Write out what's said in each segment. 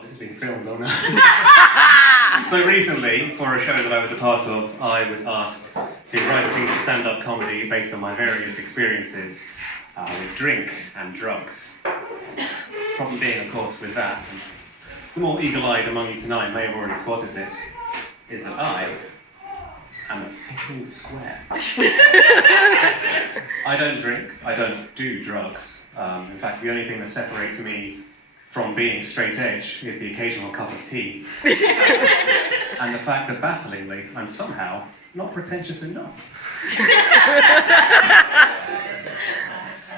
This is being filmed, or not? So recently, for a show that I was a part of, I was asked to write a piece of stand-up comedy based on my various experiences with drink and drugs. Problem being, of course, with that, and the more eagle-eyed among you tonight may have already spotted this, is that I am a fucking square. I don't drink, I don't do drugs. In fact, the only thing that separates me from being straight edge is the occasional cup of tea. And the fact that, bafflingly, I'm somehow not pretentious enough.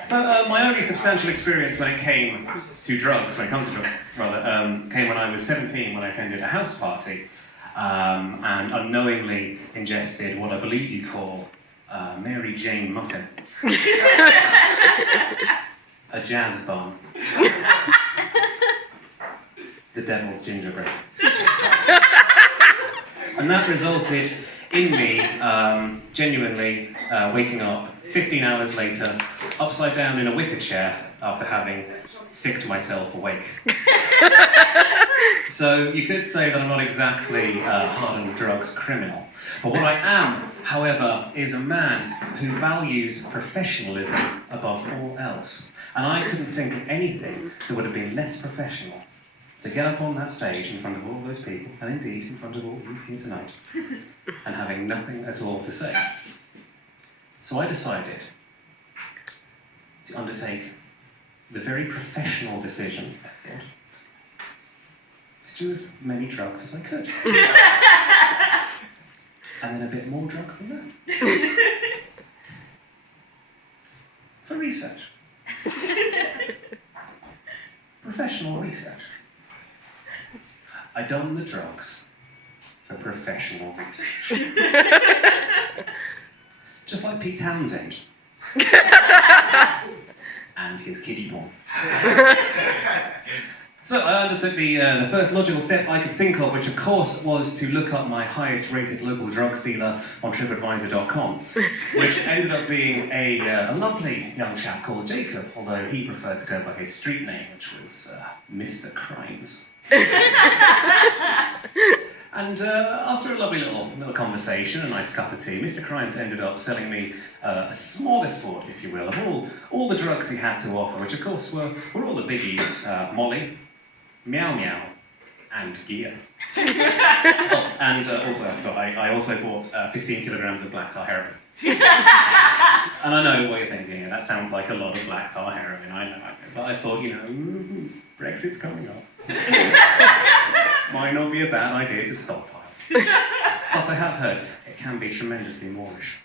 So my only substantial experience when it came to drugs, when it comes to drugs rather, came when I was 17 when I attended a house party and unknowingly ingested what I believe you call Mary Jane muffin. A jazz bun. The devil's gingerbread. And that resulted in me genuinely waking up 15 hours later, upside down in a wicker chair after having sicked myself awake. So you could say that I'm not exactly a hardened drugs criminal. But what I am, however, is a man who values professionalism above all else. And I couldn't think of anything that would have been less professional to get up on that stage in front of all those people, and indeed in front of all you here tonight, and having nothing at all to say. So I decided to undertake the very professional decision, I thought, to do as many drugs as I could. And then a bit more drugs than that. For research. Professional research. I done the drugs for professional research. Just like Pete Townsend. And his kiddie porn. So I undertook the first logical step I could think of, which of course was to look up my highest rated local drugs dealer on TripAdvisor.com, which ended up being a lovely young chap called Jacob, although he preferred to go by his street name, which was Mr. Crimes. And after a lovely little conversation, a nice cup of tea, Mr. Crimes ended up selling me a smorgasbord, if you will, of all the drugs he had to offer, which of course were all the biggies: Molly, Meow Meow, and Gear. Oh, and also, I forgot, I also bought 15 kilograms of black tar heroin. And I know what you're thinking, yeah, that sounds like a lot of black tar heroin, I know. But I thought, Brexit's coming up. Might not be a bad idea to stockpile. Plus, I have heard it can be tremendously Moorish.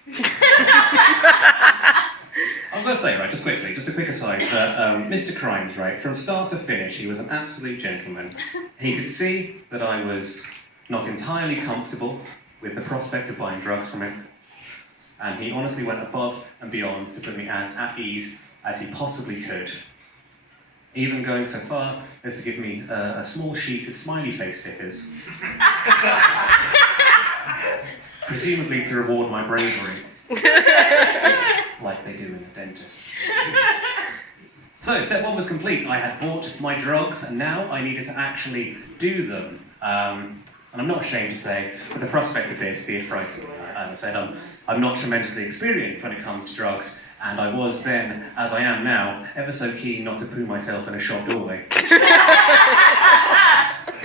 I'm going to say, right, just quickly, just a quick aside, that Mr. Crimes, right, from start to finish, he was an absolute gentleman. He could see that I was not entirely comfortable with the prospect of buying drugs from him, and he honestly went above and beyond to put me as at ease as he possibly could, even going so far as to give me a small sheet of smiley face stickers, presumably to reward my bravery. Like they do in a dentist. So, step one was complete. I had bought my drugs, and now I needed to actually do them. And I'm not ashamed to say that the prospect of this did frighten me. As I said, I'm not tremendously experienced when it comes to drugs, and I was then, as I am now, ever so keen not to poo myself in a shop doorway. Or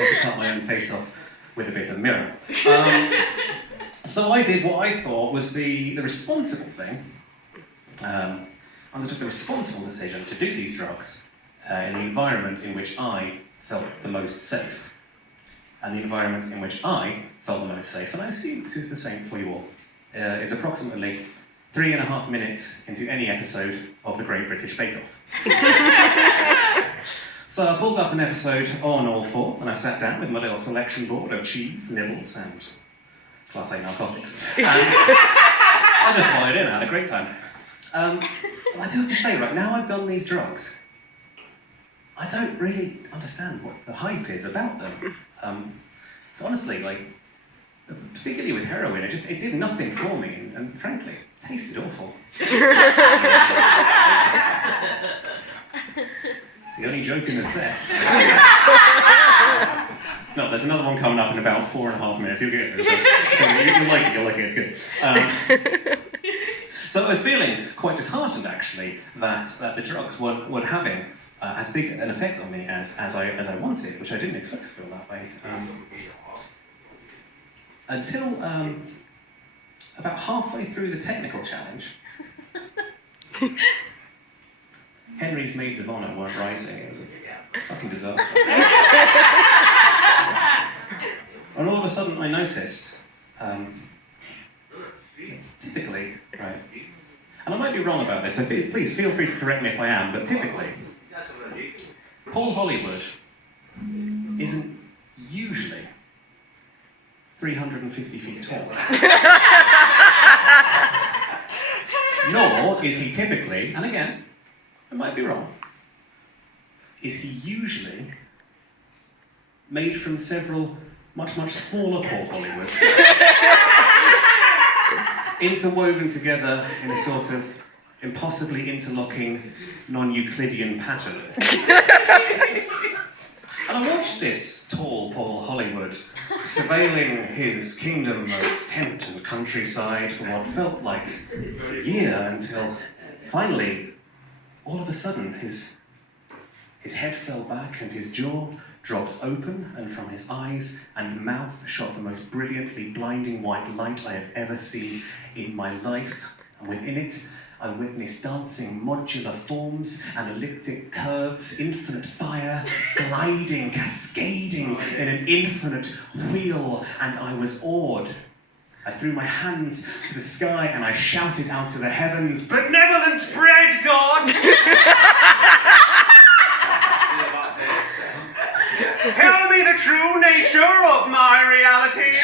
to cut my own face off with a bit of mirror. So I did what I thought was the responsible thing. Undertook the responsible decision to do these drugs in the environment in which I felt the most safe. And the environment in which I felt the most safe, and I assume this is the same for you all, is approximately 3.5 minutes into any episode of The Great British Bake Off. So I pulled up an episode on All 4, and I sat down with my little selection board of cheese, nibbles, and Class A narcotics. And I just followed in, I had a great time. I do have to say, right, now I've done these drugs, I don't really understand what the hype is about them. So honestly, like, particularly with heroin, it did nothing for me, and frankly, it tasted awful. It's the only joke in the set. It's not. There's another one coming up in about 4.5 minutes. You'll get it. You'll like it. You'll like it. It's good. So I was feeling quite disheartened, actually, that the drugs weren't having as big an effect on me as I wanted, which I didn't expect to feel that way. Until about halfway through the technical challenge, Henry's maids of honour weren't rising. It was a fucking disaster. And all of a sudden I noticed, typically, right, and I might be wrong about this, so please feel free to correct me if I am, but typically, Paul Hollywood isn't usually 350 feet tall. Nor is he typically, and again, I might be wrong, is he usually made from several much smaller Paul Hollywoods interwoven together in a sort of impossibly interlocking non-Euclidean pattern. And I watched this tall Paul Hollywood surveilling his kingdom of tent and countryside for what felt like a year, until finally, all of a sudden, his head fell back and his jaw dropped open, and from his eyes and mouth shot the most brilliantly blinding white light I have ever seen in my life. And within it, I witnessed dancing modular forms and elliptic curves, infinite fire, gliding, cascading in an infinite wheel, and I was awed. I threw my hands to the sky and I shouted out to the heavens, "Benevolent bread god! Tell me the true nature of my reality!"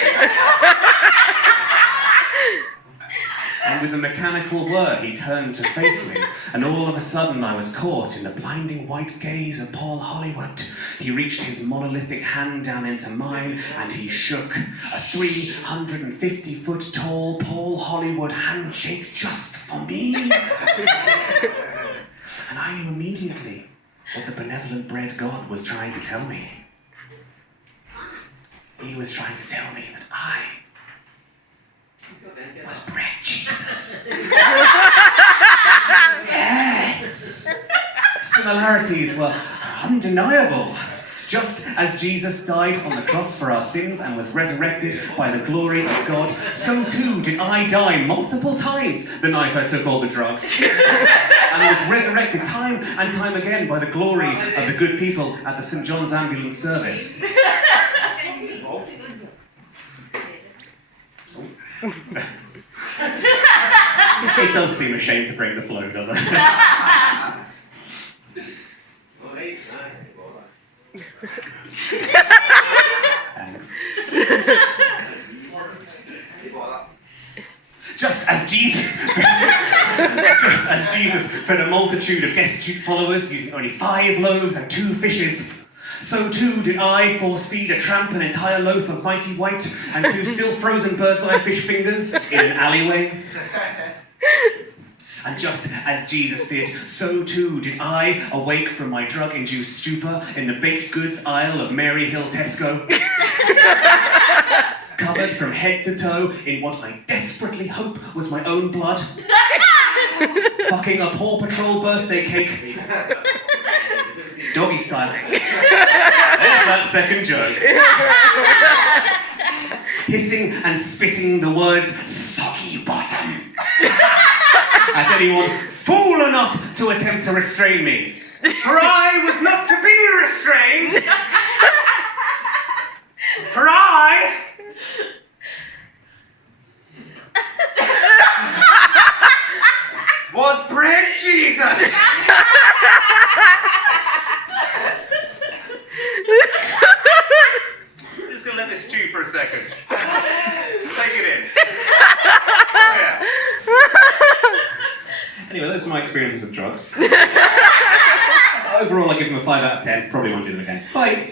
And with a mechanical whir, he turned to face me, and all of a sudden I was caught in the blinding white gaze of Paul Hollywood. He reached his monolithic hand down into mine, and he shook a 350-foot tall Paul Hollywood handshake just for me. And I knew immediately what the benevolent bread god was trying to tell me. He was trying to tell me that I was bread Jesus. Yes! Similarities were undeniable. Just as Jesus died on the cross for our sins and was resurrected by the glory of God, so too did I die multiple times the night I took all the drugs. And I was resurrected time and time again by the glory of the good people at the St. John's Ambulance Service. It does seem a shame to break the flow, doesn't it? Thanks. Just as Jesus fed a multitude of destitute followers using only 5 loaves and 2 fishes, so too did I force feed a tramp an entire loaf of mighty white and 2 still frozen bird's eye fish fingers in an alleyway. And just as Jesus did, so too did I awake from my drug-induced stupor in the baked goods aisle of Mary Hill Tesco, covered from head to toe in what I desperately hope was my own blood, fucking a Paw Patrol birthday cake, doggy style. There's that second joke. Hissing and spitting the words "soggy bottom" at anyone fool enough to attempt to restrain me. For I was not to be restrained. For I was bread Jesus. I'm just going to let this stew for a second. Take it in. Oh, yeah. Anyway, those are my experiences with drugs. Overall, I give them a 5 out of 10. Probably won't do them again. Bye.